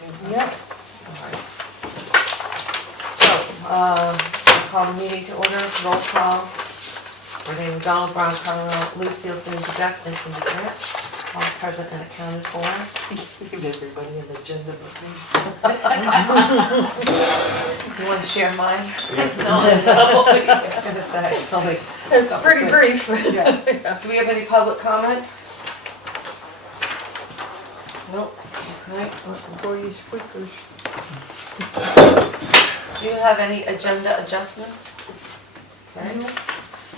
Yep. Alright. So, call the meeting to order, roll call. Our name Donald Brown, Carl, Lucille, Cindy Beck, and Cindy Grant, all present and accounted for. Give everybody an agenda with me. You want to share mine? No, it's only, I was gonna say, it's only. it's pretty brief. Yeah. Do we have any public comment? Nope. Okay. Before you squeakers. Do you have any agenda adjustments? Okay.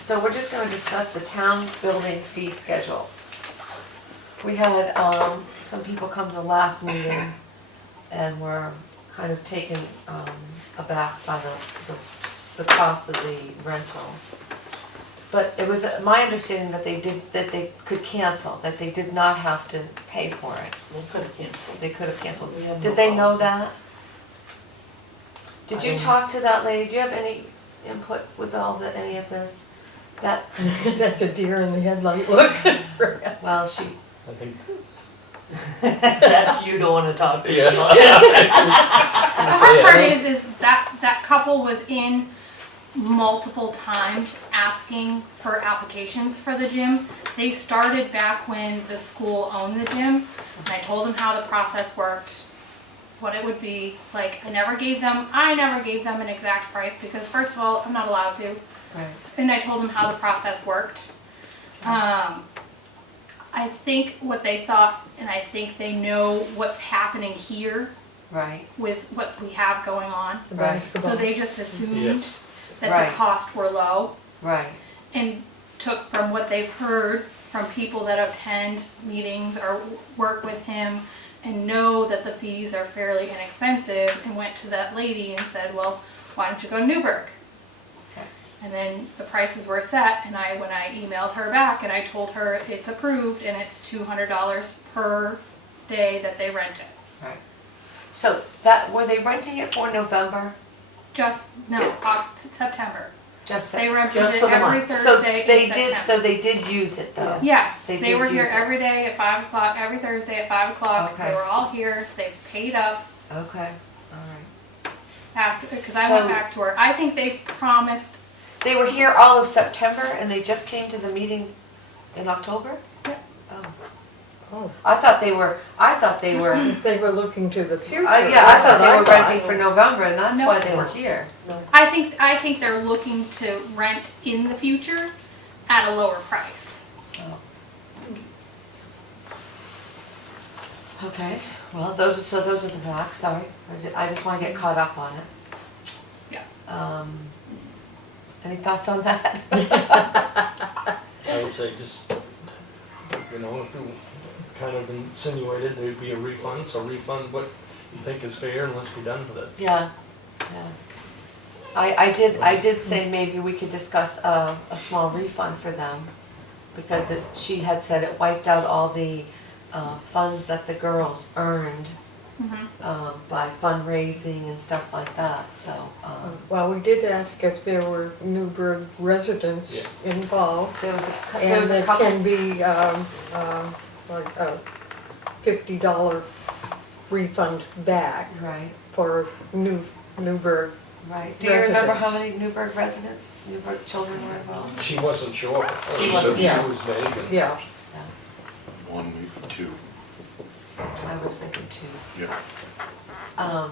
So we're just gonna discuss the town building fee schedule. We had, some people come to the last meeting and were kind of taken, aback by the cost of the rental. But it was my understanding that they could cancel, that they did not have to pay for it. They could have canceled. They could have canceled. We have Did no they know policy. that? Did you talk to that lady? Do you have any input with any of this? That, That's a deer in the headlight look. well, she, I think, That's you don't want to talk to. yeah. The hard part is that couple was in multiple times asking for applications for the gym. They started back when the school owned the gym, and I told them how the process worked, what it would be. Like, I never gave them an exact price because first of all, I'm not allowed to. right, And I told them how the process worked. I think what they thought, and I think they know what's happening here right, with what we have going on. Right. So they just assumed Yes. that Right. the costs were low right, and took from what they've heard from people that attend meetings or work with him and know that the fees are fairly inexpensive, and went to that lady and said, well, why don't you go to Newburgh? okay, And then the prices were set, and when I emailed her back and I told her it's approved and it's $200 per day that they rent it. right. So were they renting it for November? September. Just They Sep- rented Just it for the every month. So Thursday they in did, September. so they did use it though? Yes, They they did were here use it. every day at 5 o'clock, every Thursday at 5 o'clock. Okay. They were all here, they paid up Okay, all right. after, because I went So- back to her. I think they promised, They were here all of September and they just came to the meeting in October? Yep. Oh, Oh, I thought they were, they were looking to the future. yeah, I That's thought what they were thought. renting for November and that's No. why they were here. I think they're looking to rent in the future at a lower price. Oh. Okay, well, those are the facts, sorry. I just want to get caught up on it. Yeah. Any thoughts on that? I would say just, if you kind of insinuated there'd be a refund, so refund what you think is fair and let's be done with it. Yeah, yeah. I did say maybe we could discuss a small refund for them, because she had said it wiped out all the funds that the girls earned by fundraising and stuff like that, so. Well, we did ask if there were Newburgh residents Yeah. involved, There was and a it couple. can be like a $50 refund back Right, for Newburgh. right. Do you remember how Residents. many Newburgh residents, Newburgh children were involved? She wasn't sure. She said Yeah. She was vague and. Yeah, One, two, I was thinking two. yeah.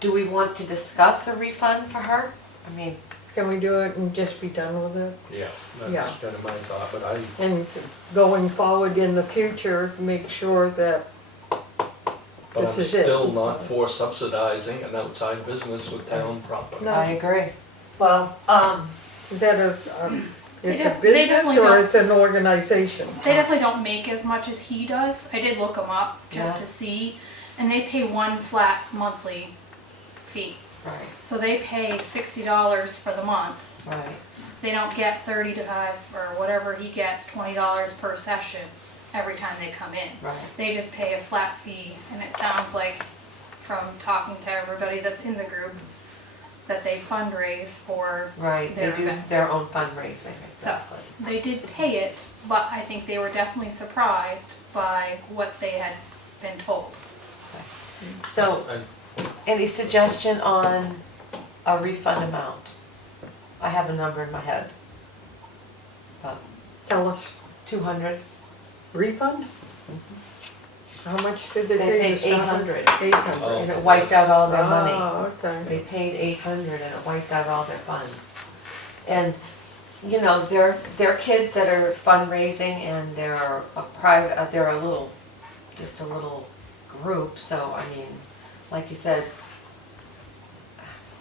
Do we want to discuss a refund for her? I mean, can we do it and just be done with it? Yeah, Yeah. that's kind of my thought, but I, And going forward in the future, make sure that, but This I'm is it. still not for subsidizing an outside business with town property. No. I agree. well, is that it's They a definitely business or don't. it's an organization? They definitely don't make as much as he does. I did look them up just Yeah. to see, and they pay one flat monthly fee. Right, So they pay $60 for the month. right. They don't get 35 or whatever he gets, $20 per session every time they come in. Right. They just pay a flat fee, and it sounds like, from talking to everybody that's in the group, that they fundraise for Right, they their do events. their own fundraising, So exactly. they did pay it, but I think they were definitely surprised by what they had been told. So, any suggestion on a refund amount? I have a number in my head. But Tell us, 200. refund? How much did they They pay? paid to start? 800. 800. Oh. And it wiped out all their money. Oh, okay. They paid 800 and it wiped out all their funds. And, you know, they're kids that are fundraising and they're a private, they're a little, just a little group, so I mean, like you said,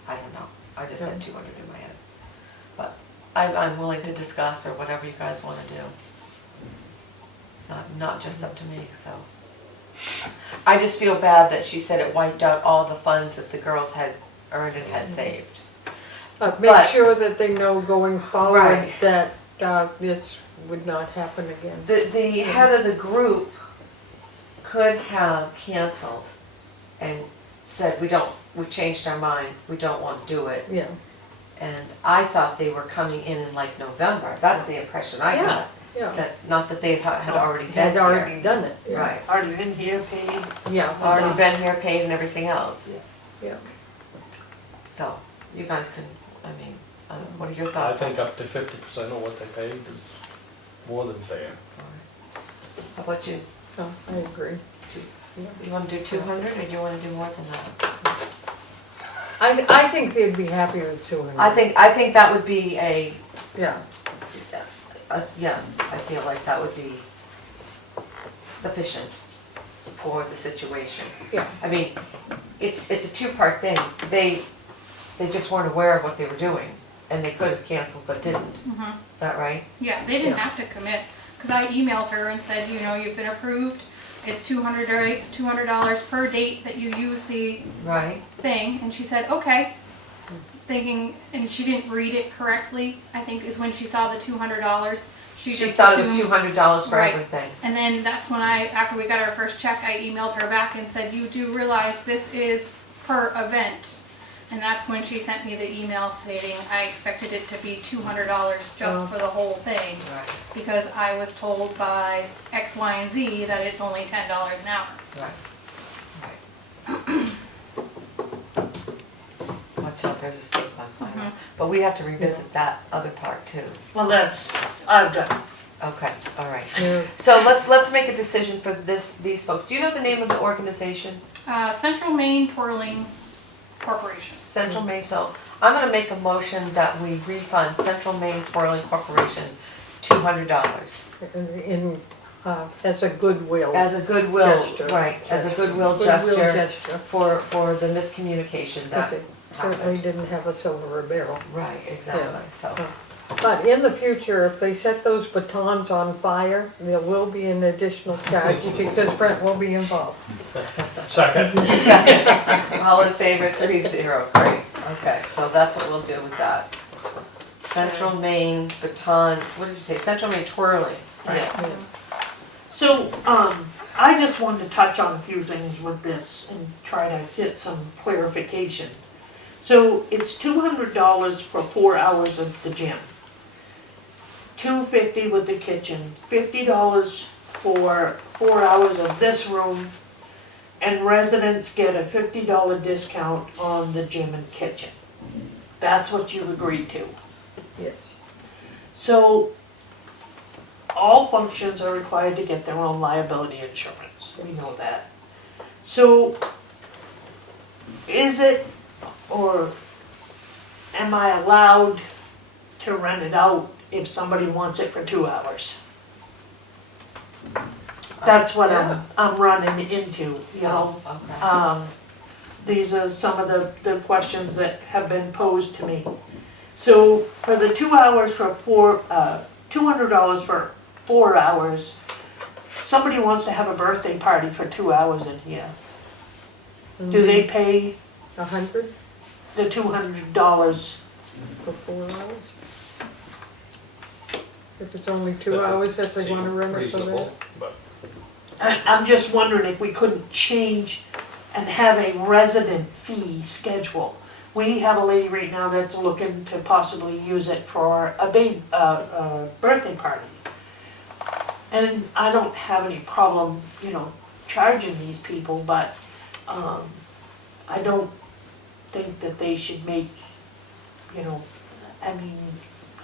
I don't know, I just had 200 in my head. But I'm willing to discuss or whatever you guys want to do. It's not just up to me, so. I just feel bad that she said it wiped out all the funds that the girls had earned and had saved. Make But- sure that they know going forward Right. that this would not happen again. The head of the group could have canceled and said, we've changed our mind, we don't want to do it. Yeah, And I thought they were coming in like November, that's the impression I got. yeah. That, not that they had already been Had here. already done it. Yeah. Right, Already been here, paid. Yeah. already been here, paid and everything else. Yeah. So, you guys can, I mean, what are your I thoughts on think that? up to 50% of what they paid is more than fair. How about you? Oh, I agree. You wanna do 200 or do you wanna do more than that? I think they'd be happy with 200. I think that would be Yeah, yeah, I feel like that would be sufficient for the situation. yeah. I mean, it's a two-part thing. They just weren't aware of what they were doing, and they could have canceled but didn't. Is that right? Yeah, they didn't Yeah. have to commit, because I emailed her and said, you know, you've been approved, it's $200 per date that you use the Right. thing, and she said, okay. Thinking, and she didn't read it correctly, I think is when she saw the $200. She just thought it was assumed- $200 for Right. everything. And then that's when after we got our first check, I emailed her back and said, you do realize this is per event. And that's when she sent me the email stating I expected it to be $200 just Oh. for the whole thing. Right, Because I was told by X, Y, and Z that it's only $10 an hour. right. Watch out, there's a state fund. Mhm. But we have to revisit that other part too. Well, that's, I've done. Okay, all right. Yeah. So let's make a decision for these folks. Do you know the name of the organization? Central Maine Twirling Corporation. Central Maine, so I'm gonna make a motion that we refund Central Maine Twirling Corporation $200 As a goodwill. as a goodwill, Gesture. right, as a goodwill Goodwill gesture gesture. for the miscommunication that Because it certainly happened. didn't have us over a barrel. Right, exactly, so, But in the future, if they set those batons on fire, there will be an additional charge because Brent will be involved. Second. all in favor, 3-0, great, okay, so that's what we'll do with that. Central Maine baton, what did you say, Central Maine Twirling, right? Yeah. So, I just wanted to touch on a few things with this and try to get some clarification. So it's $200 for 4 hours of the gym. $250 with the kitchen, $50 for 4 hours of this room, and residents get a $50 discount on the gym and kitchen. That's what you agreed to. Yes. So, all functions are required to get their own liability insurance, we know that. So, is it, or am I allowed to rent it out if somebody wants it for 2 hours? That's what I'm running into, you know? Oh, okay. These are some of the questions that have been posed to me. So for the 2 hours for $200 for 4 hours, somebody wants to have a birthday party for 2 hours in here. Do they pay 100 the $200? for 4 hours? If it's only 2 hours that they want to rent it for that? Reasonable, but I'm just wondering if we couldn't change and have a resident fee schedule. We have a lady right now that's looking to possibly use it for a birthday party. And I don't have any problem, you know, charging these people, but I don't think that they should make,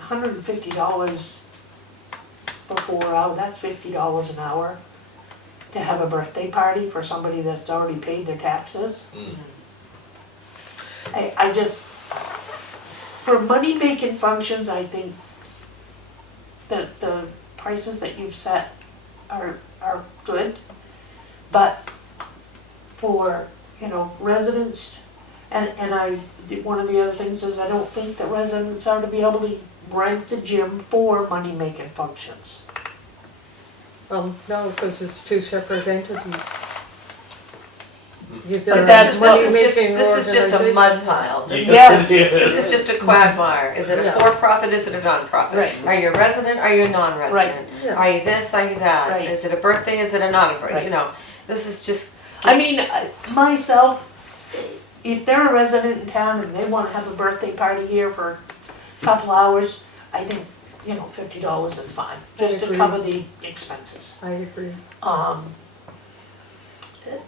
$150 for 4 hours, that's $50 an hour to have a birthday party for somebody that's already paid their taxes. I just, for money-making functions, I think that the prices that you've set are good. But for, residents, one of the other things is I don't think that residents are to be able to rent the gym for money-making functions. No, because it's two separate entities. But that's what- This is just a mud pile. This Yes. this is just a quagmire. Is it a Yeah. for-profit, is it a non-profit? Right. Are you a resident, are you a non-resident? Yeah. Are you this, are you that? Right. Is it a birthday, is it a not a birthday? Right. This is just. Myself, if they're a resident in town and they wanna have a birthday party here for a couple hours, I think, $50 is fine, just to agree. cover the expenses. I agree.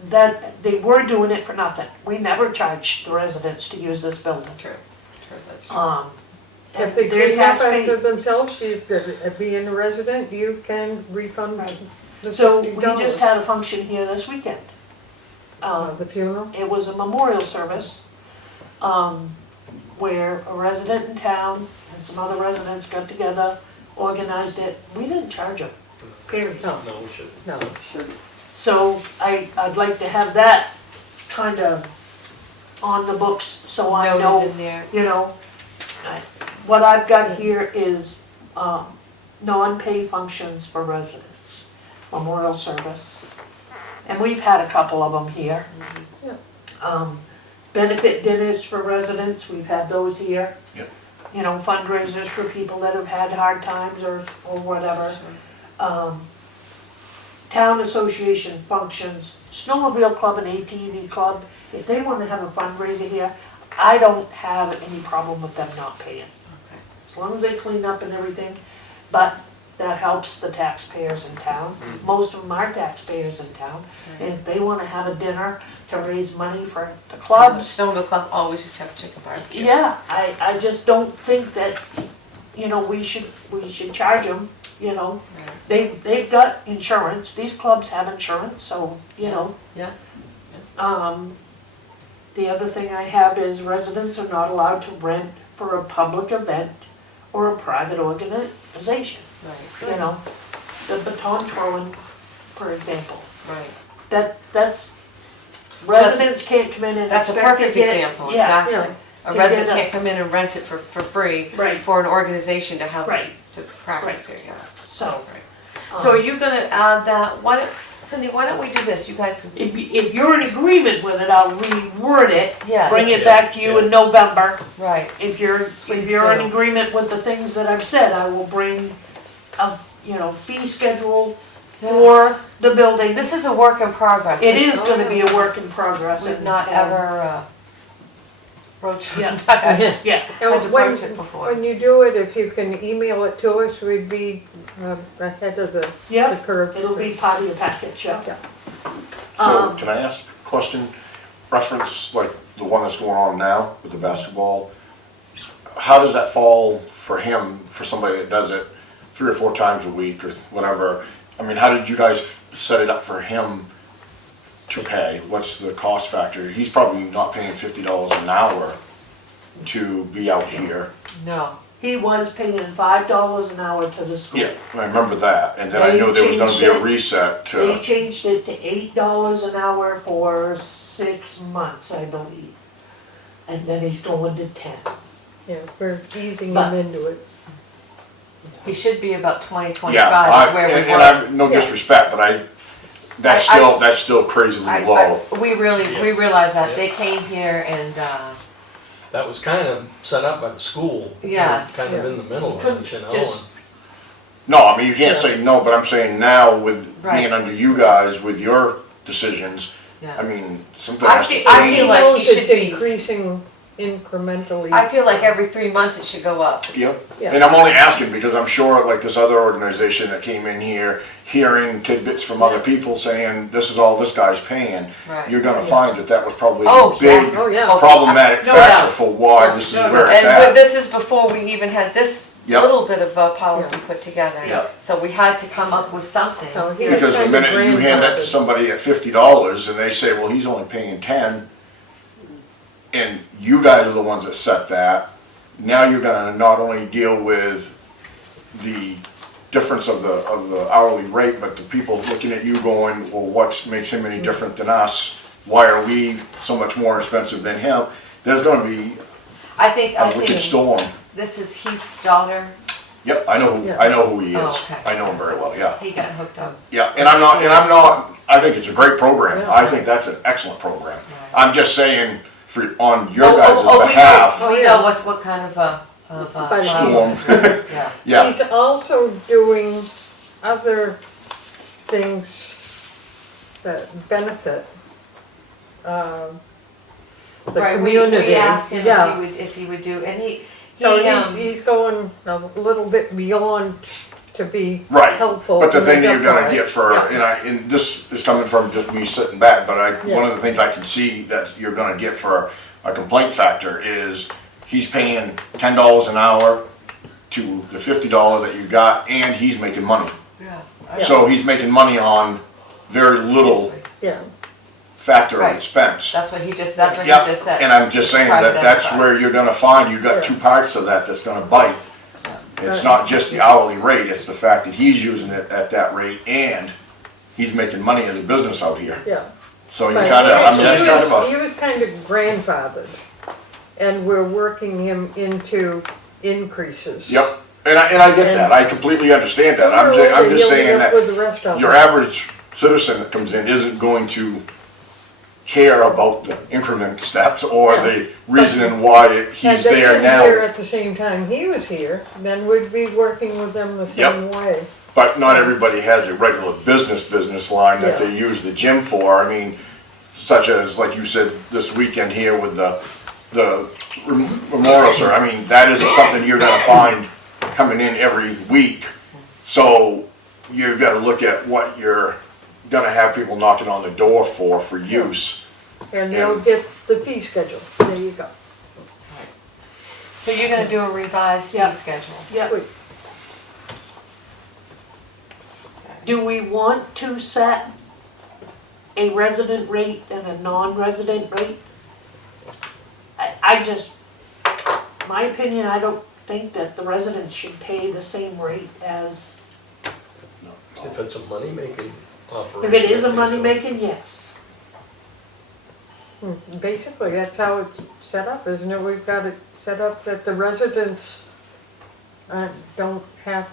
That, they were doing it for nothing. We never charged the residents to use this building. True, that's true. And If they their clean up taxpay- after themselves, being a resident, you can refund Right. the So we $50. just had a function here this weekend. The funeral? It was a memorial service, where a resident in town and some other residents got together, organized it. We didn't charge them, period. No, No, we shouldn't. no. So I'd like to have that kind of on the books, so I Noted know, in there. what I've got here is, non-pay functions for residents, memorial service. And we've had a couple of them here. Yeah. Benefit dinners for residents, we've had those here. Yep. Fundraisers for people that have had hard times or whatever. Town association functions, snowmobile club and ATV club, if they wanna have a fundraiser here, I don't have any problem with them not paying. Okay. As long as they clean up and everything, but that helps the taxpayers in town. Most of them are taxpayers in town. And if they wanna have a dinner to raise money for the clubs, Snowmobile Club always just have chicken barbecue. yeah, I just don't think that, we should charge them, Right. They've got insurance, these clubs have insurance, so, Yeah. The other thing I have is residents are not allowed to rent for a public event or a private organization. Right, The baton throwing, for example, right. that's, residents can't come in and That's a expect to perfect get- example, yeah, exactly. A To resident get a- can't come in and rent it for free Right. for an organization to have, Right, to practice it, yeah. so. Right. So are you gonna add that, Cindy, why don't we do this, you guys? If you're in agreement with it, I'll reword it, Yes. bring it back to you in November. Right, If you're Please in do. agreement with the things that I've said, I will bring a, fee schedule for the building. this is a work in progress. It is gonna be a work in progress. We've and, not ever, broached, Yeah. had to Yeah, And broach it before. when you do it, if you can email it to us, we'd be ahead of the yeah, curve. it'll be part of your package, yeah. Yeah. So can I ask a question? Reference like the one that's going on now with the basketball. How does that fall for him, for somebody that does it 3 or 4 times a week or whatever? I mean, how did you guys set it up for him to pay? What's the cost factor? He's probably not paying $50 an hour to be out here. No, He was paying $5 an hour to the school. Yeah, I remember that. And then I They knew there was gonna be a changed it. reset They to, changed it to $8 an hour for 6 months, I believe. And then he's going to 10. Yeah, we're easing But- them into it. he should be about 20, yeah, 25 is where we and were. I, no disrespect, but that's still crazily low. We Yes. realize that, Yeah. they came here and, That was kind of set up by the school. Yes. Kind of in the middle of it, you know. Just- No, I mean, you can't say no, but I'm saying now with Right. being under you guys, with your decisions, yeah. I mean, something I has to feel- I feel change. like Knows he it's should be- increasing incrementally. I feel like every 3 months it should go up. Yep. Yeah. And I'm only asking because I'm sure like this other organization that came in here, hearing tidbits from other people saying, this is all this guy's paying. Right. You're gonna find that that was probably Oh, a big Oh, yeah. problematic No factor doubt. for why this is where it's And but at. this is before we even had this Yep. little bit of a policy put together. Yep. So we had to come up with something. So he was Because the kind of minute you hand that to grandfathered. somebody at $50 and they say, well, he's only paying 10, and you guys are the ones that set that, now you're gonna not only deal with the difference of the hourly rate, but the people looking at you going, well, what makes him any different than us? Why are we so much more expensive than him? There's gonna be I think a wicked storm. this is Heath's daughter. Yep, I know, Yeah. I know who he Oh, is. okay. I know him very well, yeah. He got hooked up. Yeah, and I'm not, I think it's a great program. Yeah. I think that's an excellent program. Right. I'm just saying, for, on your Oh, guys' behalf, We know, yeah. what kind of But- storm, yeah. yeah, He's also doing other things that benefit, the Right, community. we asked him Yeah. if he would do, and he, So he, he's going a little bit beyond to be right. helpful. But the to thing make that you're up gonna for it. get for, Yeah. and this is coming from just me sitting back, but Yeah. one of the things I can see that you're gonna get for a complaint factor is he's paying $10 an hour to the $50 that you got, and he's making money. yeah. So he's making money on very little Yeah, factor of Right. expense. That's what he just said. And I'm just saying Private that that's enterprise. where you're gonna find, you've got Yeah. two parts of that that's gonna bite. It's Right. not just the hourly rate, it's the fact that he's using it at that rate and he's making money as a business out here. yeah. So you But kinda, I mean, he that's was- kind of He was kind of grandfathered, and we're working him into increases. yep, and I get that, I completely understand that, I'm Sooner or just, I'm later, just he'll saying end up that with the rest of your them. average citizen that comes in isn't going to care about the increment steps or Yeah. the reasoning why he's Had they there been now. here at the same time he was here, then we'd be working with them the Yep. same way. But not everybody has a regular business line that Yeah. they use the gym for. I mean, such as, like you said, this weekend here with the memorial service. I mean, that isn't something you're gonna find coming in every week. So you've gotta look at what you're gonna have people knocking on the door for use. And they'll get the fee schedule, there you go. So you're gonna do a revised fee Yeah. schedule. Yeah. Wait. Do we want to set a resident rate and a non-resident rate? I just, my opinion, I don't think that the residents should pay the same rate as, If it's a money-making operation. if it is I a think money so. making, yes. Basically, that's how it's set up, isn't it? We've got it set up that the residents don't have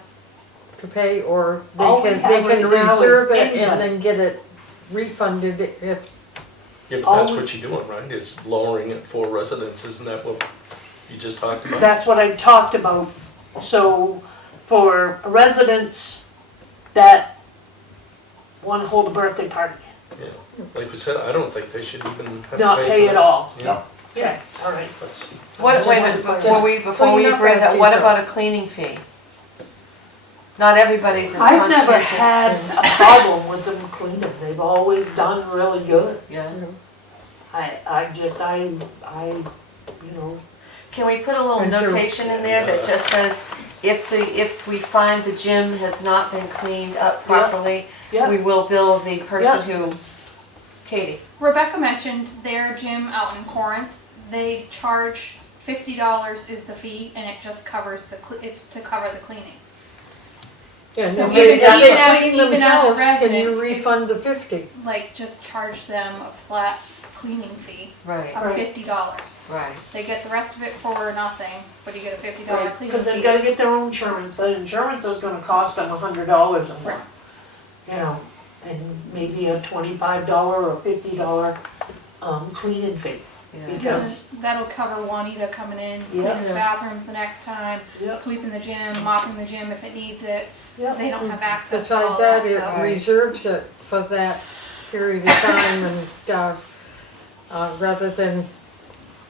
to pay, or they All we can, have they can right now is reserve it and anybody. then get it refunded if, Yeah, but all that's we- what you're doing, right, is lowering it for residents, isn't that what you just talked about? That's what I talked about. So for residents that want to hold a birthday party, Yeah, like we said, I don't think they should even have to pay not for pay that. at all. Yeah, Okay, all right. that's- What, wait a minute, before we Clean up agree that, after what yourself. about a cleaning fee? Not everybody's as I've never conscientious. had a problem with them cleaning. They've always done really good. Yeah. I, you know, Can we put a little And to- notation in there that just says, if we find the gym has not been cleaned up properly, yeah, we will bill the person who, Katie. Rebecca mentioned their gym out in Corinth. They charge $50 is the fee, and it just covers it's to cover the cleaning. yeah, and So if they, even as- if they clean even as a themselves, can resident, you if- refund the 50? Like, just charge them a flat cleaning fee Right, of Right. $50. right. They get the rest of it for nothing, but you get a $50 cleaning because they've fee. gotta get their own insurance. The insurance is gonna cost them $100 a month. Right. You know, and maybe a $25 or $50 cleaning fee. Yeah. And Because, that'll cover Juanita coming in, Yeah. cleaning the bathrooms the next time, yeah, sweeping the gym, mopping the gym if it needs it. yeah. They don't have access to all Besides that that, it stuff. Right. reserves it for that period of time and, rather than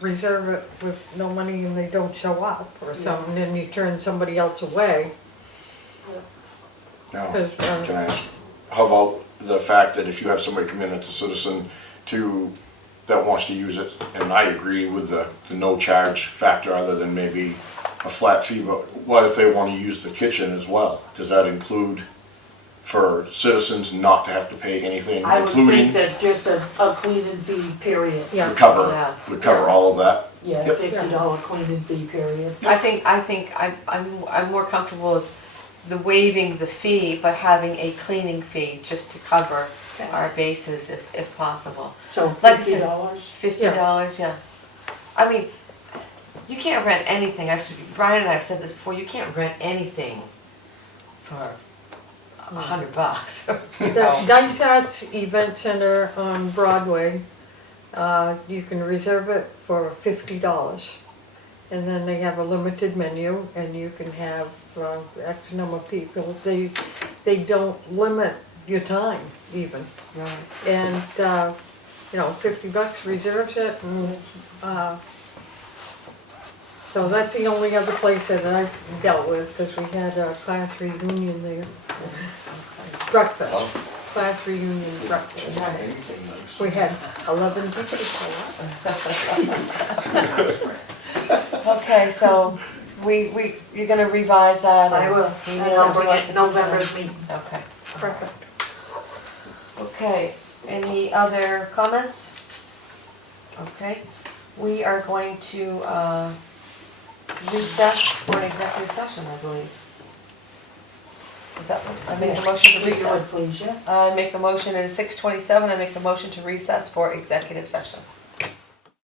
reserve it with no money and they don't show up or something, and you turn somebody else away. Now, 'Cause, can I ask, how about the fact that if you have somebody come in as a citizen that wants to use it, and I agree with the no charge factor other than maybe a flat fee, but what if they want to use the kitchen as well? Does that include for citizens not to have to pay anything, I would think including that just a cleaning fee, period. Yeah. would Yeah. cover all of that? Yeah, Yep. $50 cleaning fee, period. I think I'm more comfortable with the waiving the fee, but having a cleaning fee just to cover our bases if possible. So Like I said, $50. $50, yeah. I mean, you can't rent anything. Brian and I have said this before. You can't rent anything for $100. You The know? Dysart's Event Center on Broadway, you can reserve it for $50. And then they have a limited menu and you can have X number of people. They don't limit your time even. Right. And, $50 reserves it and, so that's the only other place that I've dealt with, because we had a class reunion there. Breakfast, class reunion breakfast. We had 11 people show up. Okay, so you're gonna revise that? I and will, and email I'll it to bring us? it November's meeting. Okay. Perfect. Okay, any other comments? Okay, we are going to recess for an executive session, I believe. Is that what, I make a motion to If you would recess? please, yeah. I make a motion, it is 6:27, I make the motion to recess for executive session.